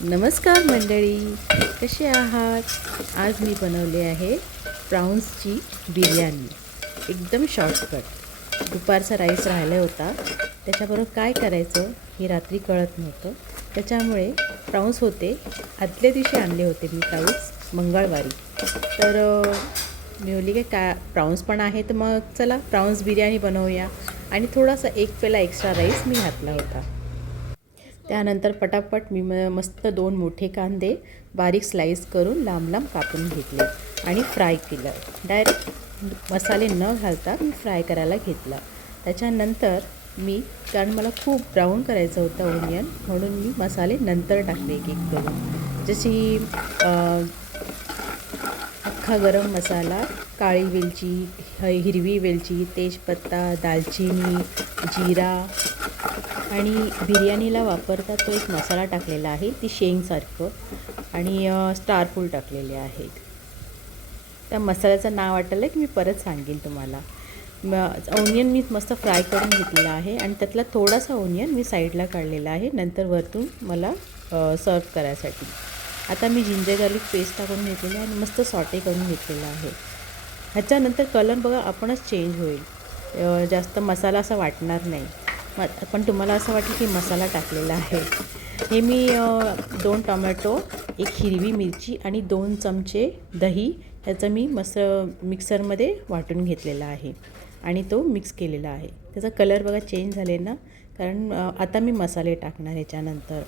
नमस्कार मंडळी कसे आहात? आज मी बनवले आहे प्राऊन्सची बिर्याणी. एकदम शॉर्टकट दुपारचा राईस राहिला होता. त्याच्याबरोबर काय करायचं हे रात्री कळत नव्हतं. त्याच्यामुळे प्राऊन्स होते. आदल्या दिवशी आणले होते मी प्राऊन्स मंगळवारी. तर मी बोलली काय का प्राऊन्स पण आहे तर मग चला प्राऊन्स बिर्याणी बनवूया. आणि थोडासा एक पेला एक्स्ट्रा राईस मी घातला होता. त्यानंतर पटापट मी म मस्त दोन मोठे कांदे बारीक स्लाईस करून लांब लांब कापून घेतले आणि फ्राय केलं. डायरेक्ट मसाले न घालता मी फ्राय करायला घेतला. त्याच्यानंतर मी कारण मला खूप ब्राऊन करायचं होतं ओनियन म्हणून मी मसाले नंतर टाकले एक एक करून. जशी अख्खा गरम मसाला काळी वेलची ह हिरवी वेलची तेजपत्ता दालचिनी जिरा आणि बिर्याणीला वापरता तो एक मसाला टाकलेला आहे ती शेंगसारखं. आणि स्टारफूल टाकलेले आहेत. त्या मसाल्याचं नाव वाटलं की मी परत सांगेन तुम्हाला. ओनियन मी मस्त फ्राय करून घेतलेला आहे आणि त्यातला थोडासा ओनियन मी साईडला काढलेला आहे नंतर वरतून मला सर्व करायसाठी. आता मी जिंजर गार्लिक पेस्ट टाकून घेतलेली आहे आणि मस्त सॉटे करून घेतलेला आहे. ह्याच्यानंतर कलर बघा आपणच चेंज होईल. जास्त मसाला असा वाटणार नाही. म पण तुम्हाला असं वाटेल की मसाला टाकलेला आहे. हे मी दोन टोमॅटो एक हिरवी मिरची आणि दोन चमचे दही ह्याचं मी मस मिक्सरमध्ये वाटून घेतलेला आहे आणि तो मिक्स केलेला आहे. त्याचा कलर बघा चेंज झाले ना कारण आता मी मसाले टाकणार ह्याच्यानंतर.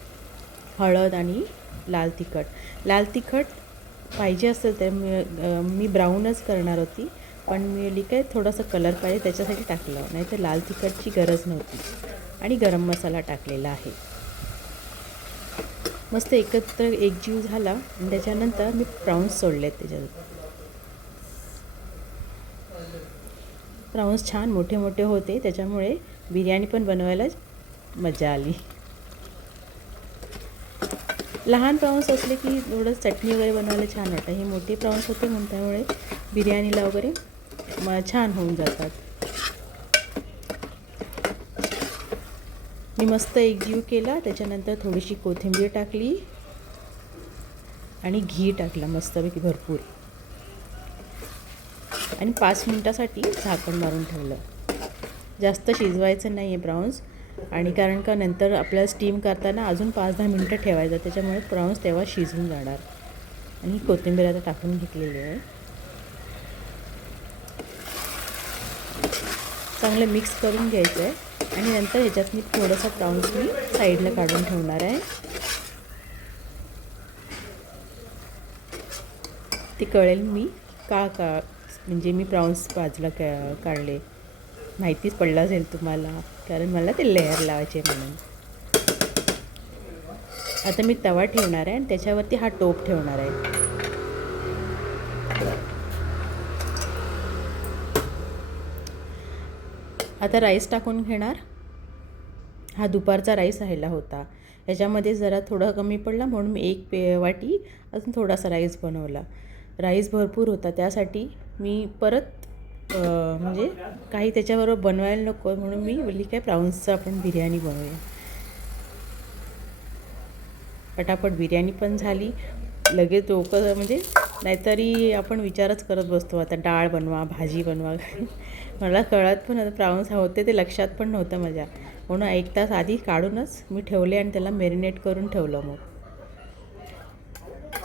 हळद आणि लाल तिखट. लाल तिखट पाहिजे असेल तर मी मी ब्राऊनच करणार होती. पण मी काय थोडासा कलर पाहिजे त्याच्यासाठी टाकलं. नाही तर लाल तिखटची गरज नव्हती. आणि गरम मसाला टाकलेला आहे. मस्त एकत्र एकजीव झाला. आणि त्याच्यानंतर मी प्राऊन्स सोडलेत त्याच्यात. प्राऊन्स छान मोठे मोठे होते. त्याच्यामुळे बिर्याणी पण बनवायला मजा आली. लहान प्राऊन्स असले की थोडं चटणी वगैरे बनवायला छान वाटतं. हे मोठे प्राऊन्स होते म्हणून त्यामुळे बिर्याणीला वगैरे म छान होऊन जातात. मी मस्त एकजीव केला त्याच्यानंतर थोडीशी कोथिंबीर टाकली आणि घी टाकला मस्तपैकी भरपूर. आणि पाच मिनटासाठी झाकण मारून ठेवलं. जास्त शिजवायचं नाही आहे प्राऊन्स आणि कारण का नंतर आपल्याला स्टीम करताना अजून पाच दहा मिनटं ठेवायचं त्याच्यामुळे प्राऊन्स तेव्हा शिजून जाणार. आणि कोथिंबीर आता टाकून घेतलेली आहे. चांगलं मिक्स करून घ्यायचं आहे. आणि नंतर ह्याच्यात मी थोडंसं प्राऊन्स मी साईडला काढून ठेवणार आहे. ते कळेल मी का का म्हणजे मी प्राऊन्स बाजूला का काढले. माहितीच पडलं असेल तुम्हाला कारण मला ते लेअर लावायचे म्हणून. आता मी तवा ठेवणार आहे आणि त्याच्यावरती हा टोप ठेवणार आहे. आता राईस टाकून घेणार. हा दुपारचा राईस राहिला होता. याच्यामध्ये जरा थोडा कमी पडला म्हणून मी एक पे वाटी अजून थोडासा राईस बनवला. राईस भरपूर होता. त्यासाठी मी परत म्हणजे काही त्याच्याबरोबर बनवायला नको म्हणून मी बोलली काय प्राऊन्सचं आपण बिर्याणी बनवूया. पटापट बिर्याणी पण झाली. लगेच डोकं म्हणजे नाहीतरी आपण विचारच करत बसतो आता डाळ बनवा भाजी बनवा. मला कळत पण आता प्राऊन्स होते ते लक्षात पण नव्हतं माझ्या. म्हणून एक तास आधी काढूनच मी ठेवले आणि त्याला मेरिनेट करून ठेवलं मग.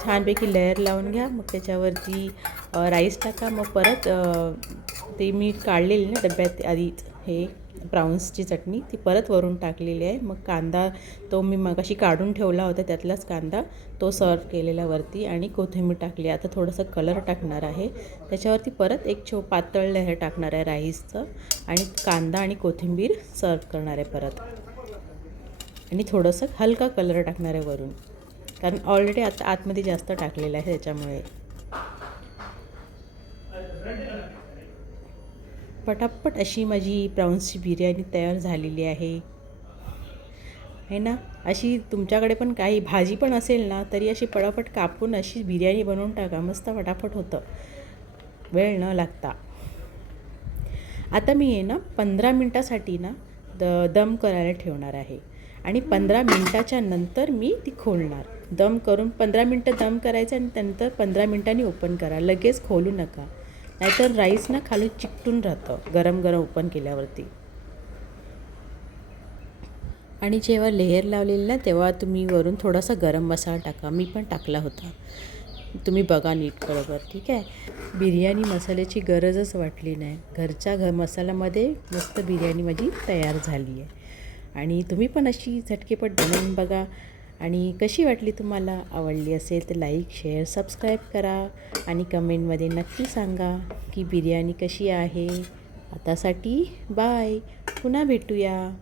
छानपैकी लेअर लावून घ्या मग त्याच्यावरती राईस टाका. मग परत ते मी काढलेली ना डब्यात आधीच हे प्राऊन्सची चटणी ती परत वरून टाकलेली आहे. मग कांदा तो मी मगाशी काढून ठेवला होता त्यातलाच कांदा तो सर्व केलेला वरती आणि कोथिंबीर टाकली. आता थोडंसं कलर टाकणार आहे. त्याच्यावरती परत एक छो पातळ लेहर टाकणार आहे राईसचं आणि कांदा आणि कोथिंबीर सर्व करणार आहे परत. आणि थोडंसं हलका कलर टाकणार आहे वरून. कारण ऑलरेडी आता आतमध्ये जास्त टाकलेलं आहे त्याच्यामुळे. पटापट अशी माझी प्राऊन्सची बिर्याणी तयार झालेली आहे. आहे ना? अशी तुमच्याकडे पण काही भाजी पण असेल ना तरी अशी पटापट कापून अशी बिर्याणी बनवून टाका. मस्त पटापट होतं. वेळ न लागता. आता मी आहे ना पंधरा मिनटासाठी ना द दम करायला ठेवणार आहे. आणि पंधरा मिनटाच्या नंतर मी ती खोलणार. दम करून पंधरा मिनटं दम करायचं आणि नंतर पंधरा मिनटांनी ओपन करा. लगेच खोलू नका. नाहीतर राईस ना खाली चिकटून राहतं गरम गरम ओपन केल्यावरती. आणि जेव्हा लेअर लावलेली ना तेव्हा तुम्ही वरून थोडासा गरम मसाला टाका. मी पण टाकला होता. तुम्ही बघा नीट बरोबर ठीक आहे? बिर्याणी मसाल्याची गरजच वाटली नाही. घरच्या घर मसाल्यामध्ये मस्त बिर्याणी माझी तयार झाली आहे. आणि तुम्ही पण अशी झटकेपट बनवून बघा. आणि कशी वाटली तुम्हाला? आवडली असेल तर लाईक शेअर सबस्क्राईब करा आणि कमेंटमध्ये नक्की सांगा की बिर्याणी कशी आहे. आतासाठी बाय पुन्हा भेटूया.